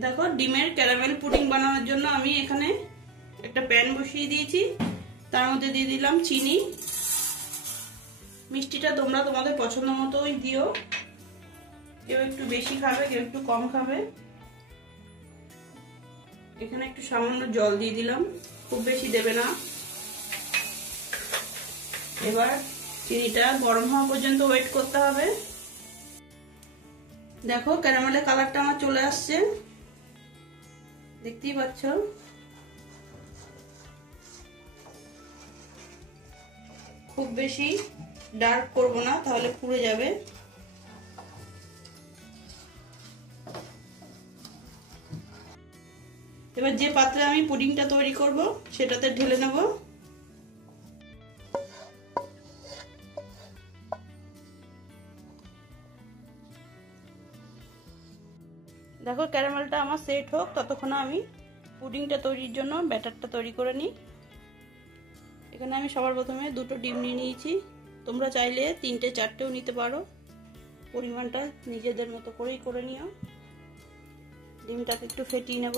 দেখো ডিমের caramel pudding বানানোর জন্য আমি এখানে একটা প্যান বসিয়ে দিয়েছি, তার মধ্যে দিয়ে দিলাম চিনি। মিষ্টিটা তোমরা তোমাদের পছন্দ মতোই দিও, কেউ একটু বেশি খাবে কেউ একটু কম খাবে। এখানে একটু সামান্য জল দিয়ে দিলাম, খুব বেশি দেবে না। এবার চিনিটা গরম হওয়া পর্যন্ত ওয়েট করতে হবে। দেখো ক্যারামেলের কালারটা আমার চলে আসছে, দেখতেই পাচ্ছ। খুব বেশি ডার্ক করব না, তাহলে পুড়ে যাবে। এবার যে পাত্রে আমি পুডিংটা তৈরি করব সেটাতে ঢেলে নেব। দেখো ক্যারামেলটা আমার সেট হোক, ততক্ষণ আমি পুডিংটা তৈরির জন্য ব্যাটারটা তৈরি করে নিই। এখানে আমি সবার প্রথমে দুটো ডিম নিয়ে নিয়েছি, তোমরা চাইলে 3টে 4টেও নিতে পারো, পরিমাণটা নিজেদের মতো করেই করে নিও। ডিমটাকে একটু ফেটিয়ে নেব।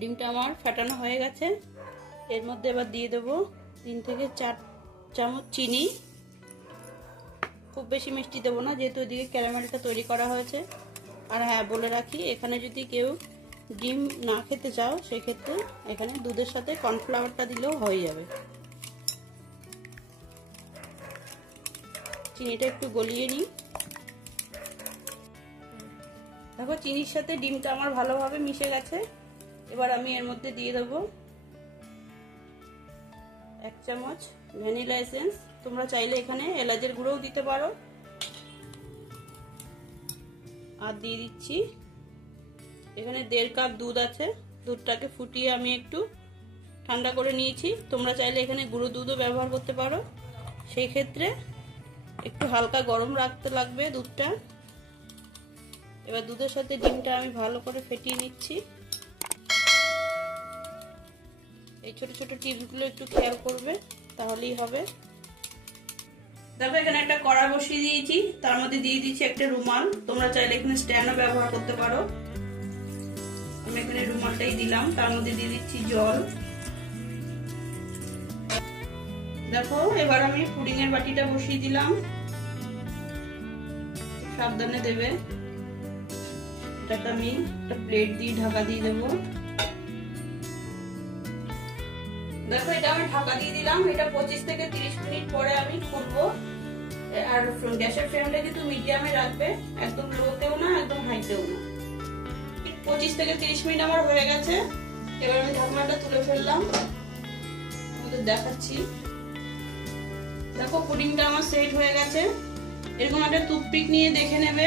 ডিমটা আমার ফাটানো হয়ে গেছে, এর মধ্যে এবার দিয়ে দেবো 3 থেকে 4 চামচ চিনি। খুব বেশি মিষ্টি দেবো না, যেহেতু ওইদিকে ক্যারামেলটা তৈরি করা হয়েছে। আর হ্যাঁ, বলে রাখি, এখানে যদি কেউ ডিম না খেতে চাও সেক্ষেত্রে এখানে দুধের সাথে কর্নফ্লাওয়ারটা দিলেও হয়ে যাবে। চিনিটা একটু গলিয়ে নিই। দেখো চিনির সাথে ডিমটা আমার ভালোভাবে মিশে গেছে। এবার আমি এর মধ্যে দিয়ে দেবো 1 চামচ ভ্যানিলা এসেন্স। তোমরা চাইলে এখানে এলাচের গুঁড়োও দিতে পারো। আর দিয়ে দিচ্ছি এখানে 1.5 কাপ দুধ আছে, দুধটাকে ফুটিয়ে আমি একটু ঠান্ডা করে নিয়েছি। তোমরা চাইলে এখানে গুঁড়ো দুধও ব্যবহার করতে পারো, সেই ক্ষেত্রে একটু হালকা গরম রাখতে লাগবে দুধটা। এবার দুধের সাথে ডিমটা আমি ভালো করে ফেটিয়ে নিচ্ছি। এই ছোট ছোট টিপসগুলো একটু খেয়াল করবে, তাহলেই হবে। দেখো এখানে একটা কড়া বসিয়ে দিয়েছি, তার মধ্যে দিয়ে দিচ্ছি একটা রুমাল। তোমরা চাইলে এখানে স্ট্যান্ডও ব্যবহার করতে পারো। আমি এখানে রুমালটাই দিলাম, তার মধ্যে দিয়ে দিচ্ছি জল। দেখো এবার আমি পুডিং এর বাটিটা বসিয়ে দিলাম, সাবধানে দেবে। এটাকে আমি একটা প্লেট দিয়ে ঢাকা দিয়ে দেবো। দেখো এটা আমি ঢাকা দিয়ে দিলাম, এটা 25 থেকে 30 মিনিট পরে আমি খুলবো। আর গ্যাসের ফ্লেমটা কিন্তু মিডিয়ামে রাখবে, একদম লোতেও না একদম হাইতেও না। 25 থেকে 30 মিনিট আমার হয়ে গেছে। এবার আমি ঢাকনাটা তুলে ফেললাম, তোমাদের দেখাচ্ছি। দেখো পুডিংটা আমার সেট হয়ে গেছে। এরকম একটা টুথপিক নিয়ে দেখে নেবে,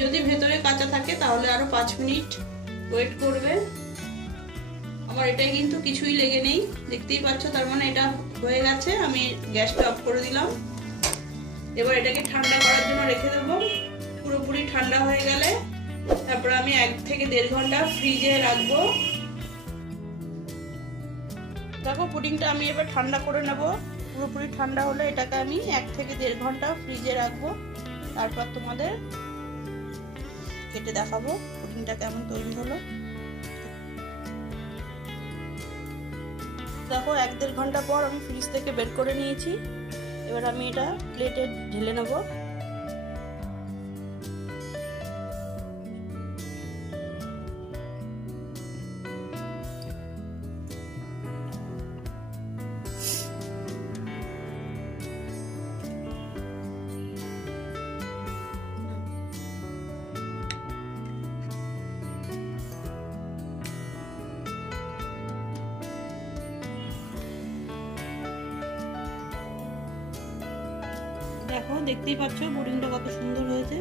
যদি ভেতরে কাঁচা থাকে তাহলে আরো 5 মিনিট ওয়েট করবে। আমার এটাই কিন্তু কিছুই লেগে নেই, দেখতেই পাচ্ছ, তার মানে এটা হয়ে গেছে। আমি গ্যাসটা অফ করে দিলাম। এবার এটাকে ঠান্ডা করার জন্য রেখে দেবো। পুরোপুরি ঠান্ডা হয়ে গেলে তারপর আমি 1 থেকে 1.5 ঘন্টা ফ্রিজে রাখবো। দেখো পুডিংটা আমি এবার ঠান্ডা করে নেব। পুরোপুরি ঠান্ডা হলে এটাকে আমি 1 থেকে 1.5 ঘন্টা ফ্রিজে রাখবো, তারপর তোমাদের কেটে দেখাবো পুডিংটা কেমন তৈরি হলো। দেখো 1-1.5 ঘন্টা পর আমি ফ্রিজ থেকে বের করে নিয়েছি। এবার আমি এটা প্লেটে ঢেলে নেব। দেখো দেখতেই পাচ্ছ পুডিংটা কত সুন্দর হয়েছে।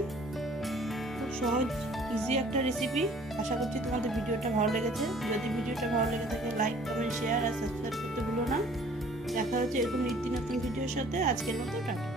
খুব সহজ ইজি একটা রেসিপি। আশা করছি তোমাদের ভিডিওটা ভালো লেগেছে। যদি ভিডিওটা ভালো লেগে থাকে লাইক কমেন্ট শেয়ার আর সাবস্ক্রাইব করতে ভুলো না। দেখা হচ্ছে এরকম নিত্য নতুন ভিডিওর সাথে। আজকের মতো টাটা।